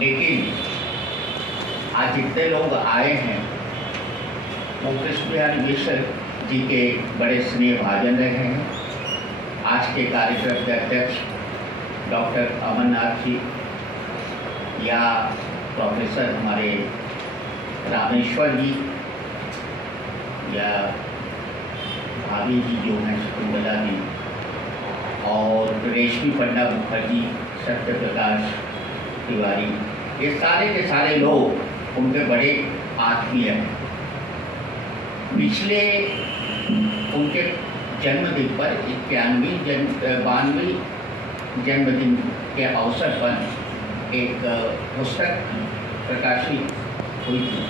लेकिन आज जितने लोग आए हैं वो कृष्ण बिहारी मिश्र जी के बड़े स्नेह भाजन रहे हैं। आज के कार्यक्रम के अध्यक्ष डॉक्टर अमरनाथ जी या प्रोफेसर हमारे रामेश्वर जी या भाभी जी जो हैं शकुंतला जी और रेशमी पंडा मुखर्जी, सत्य प्रकाश तिवारी, ये सारे के सारे लोग उनके बड़े आत्मीय हैं। पिछले उनके जन्मदिन पर 92 जन्मदिन के अवसर पर एक पुस्तक प्रकाशित हुई थी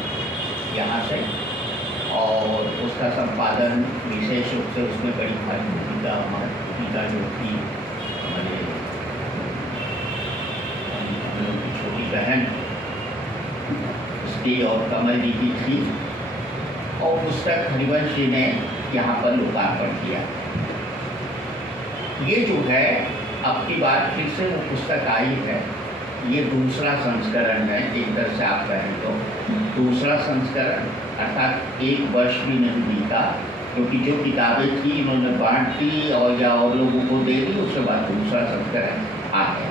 यहाँ से, और उसका संपादन विशेष रूप से उसमें बड़ी भारी भूमिका जो थी हमारे की छोटी बहन उसकी और कमल जी की थी, और पुस्तक हरिवंश जी ने यहाँ पर लोकार्पण किया। ये जो है अब की बात फिर से वो पुस्तक आई है, ये दूसरा संस्करण है। एक तरह से आप कहें तो दूसरा संस्करण, अर्थात एक वर्ष भी नहीं बीता, क्योंकि जो किताबें थी इन्होंने बांट दी और लोगों को दे दी, उसके बाद दूसरा संस्करण आ गया।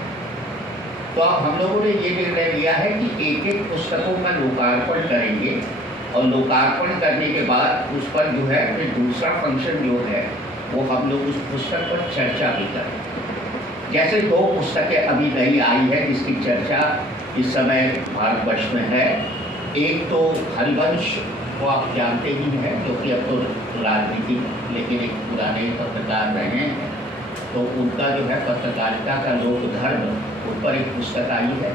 तो अब हम लोगों ने ये निर्णय लिया है कि एक एक पुस्तकों का लोकार्पण करेंगे, और लोकार्पण करने के बाद उस पर जो है फिर दूसरा फंक्शन जो है वो हम लोग उस पुस्तक पर चर्चा भी करें। जैसे 2 पुस्तकें अभी नई आई है जिसकी चर्चा इस समय भारतवर्ष में है। एक तो हरिवंश को आप जानते ही हैं, क्योंकि अब तो राजनीति, लेकिन एक पुराने पत्रकार रहे हैं, तो उनका जो है पत्रकारिता का लोक धर्म, उन पर एक पुस्तक आई है,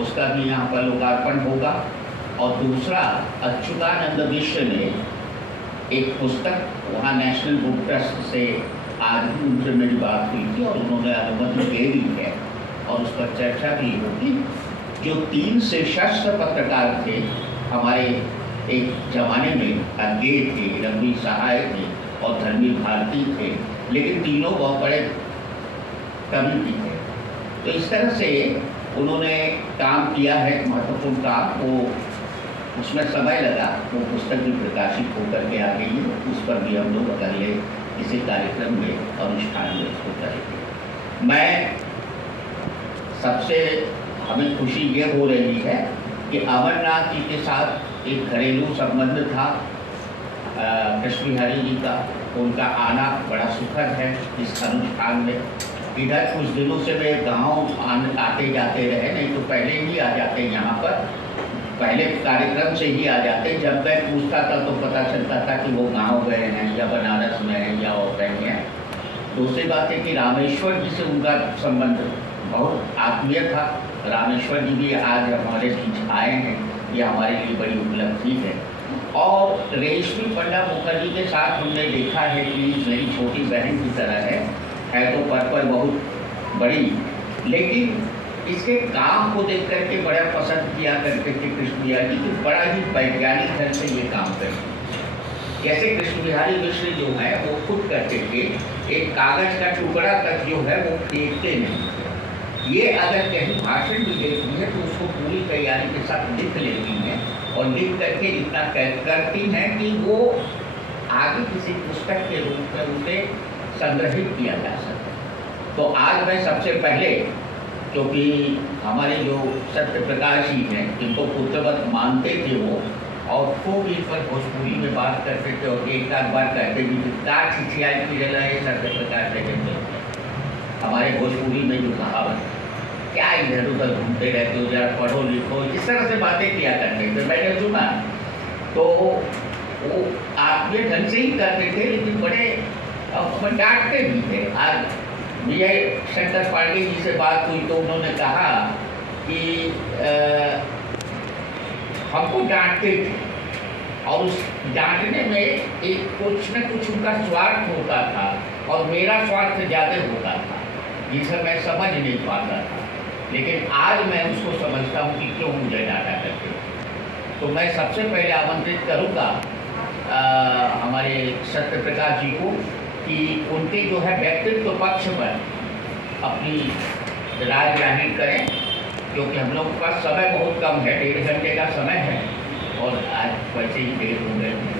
उसका भी यहाँ पर लोकार्पण होगा। और दूसरा अच्युतानंद मिश्र ने एक पुस्तक वहाँ नेशनल बुक ट्रस्ट से आज भी उनसे मेरी बात हुई थी और उन्होंने अनुमति दे दी है, और उस पर चर्चा भी होगी। जो 3 सशस्त्र पत्रकार थे हमारे एक जमाने में, अज्ञे थे, रघुवीर सहाय थे और धर्मवीर भारती थे, लेकिन तीनों बहुत बड़े कवि भी थे। तो इस तरह से उन्होंने काम किया है, महत्वपूर्ण काम। वो उसमें समय लगा, वो पुस्तक भी प्रकाशित होकर के आ गई है। उस पर भी हम लोग अगले किसी कार्यक्रम में अनुष्ठान में उसको करेंगे। मैं सबसे हमें खुशी ये हो रही है कि अमरनाथ जी के साथ एक घरेलू संबंध था कृष्ण बिहारी जी का, उनका आना बड़ा सुखद है इस अनुष्ठान में। इधर कुछ दिनों से वे गांव आते जाते रहे, नहीं तो पहले ही आ जाते यहाँ पर, पहले कार्यक्रम से ही आ जाते। जब मैं पूछता था तो पता चलता था कि वो गांव गए हैं या बनारस में हैं या और कहीं हैं। दूसरी बात है कि रामेश्वर जी से उनका संबंध बहुत आत्मीय था। रामेश्वर जी भी आज हमारे बीच आए हैं, ये हमारे लिए बड़ी उपलब्धि है। और रेशमी पंडा मुखर्जी के साथ हमने देखा है कि मेरी छोटी बहन की तरह है तो पर बहुत बड़ी, लेकिन इसके काम को देख करके बड़ा पसंद किया करते थे कृष्ण बिहारी जी, बड़ा ही वैज्ञानिक ढंग से ये काम करते। जैसे कृष्ण बिहारी मिश्र जो है वो खुद करते थे, एक कागज का टुकड़ा तक जो है वो फेंकते नहीं। ये अगर कहीं भाषण भी देती है तो उसको पूरी तैयारी के साथ लिख लेती हैं, और लिख करके इतना करती हैं कि वो आगे किसी पुस्तक के रूप में उसे संग्रहित किया जा सके। तो आज मैं सबसे पहले, क्योंकि हमारे जो सत्य प्रकाश जी हैं जिनको पुत्रवत मानते थे वो, और खूब इस पर भोजपुरी में बात करते थे, और एक आध बार कहते भी थे का छिछियाई की जगह है सत्य प्रकाश कहते थे। हमारे भोजपुरी में जो कहावत, क्या इधर उधर घूमते रहते हो, जरा पढ़ो लिखो, इस तरह से बातें किया करते थे। मैंने सुना तो वो आत्मीय ढंग से ही करते थे, लेकिन बड़े डांटते भी थे। आज विजय शंकर पांडे जी से बात हुई तो उन्होंने कहा कि हमको डांटते थे, और उस डांटने में एक कुछ न कुछ उनका स्वार्थ होता था, और मेरा स्वार्थ ज़्यादा होता था, जिसे मैं समझ नहीं पाता था। लेकिन आज मैं उसको समझता हूँ कि क्यों मुझे डांटा करते। तो मैं सबसे पहले आमंत्रित करूँगा हमारे सत्य प्रकाश जी को कि उनके जो है व्यक्तित्व पक्ष पर अपनी राय जाहिर करें, क्योंकि हम लोग के पास समय बहुत कम है, 1.5 घंटे का समय है और आज वैसे ही देर हो गए।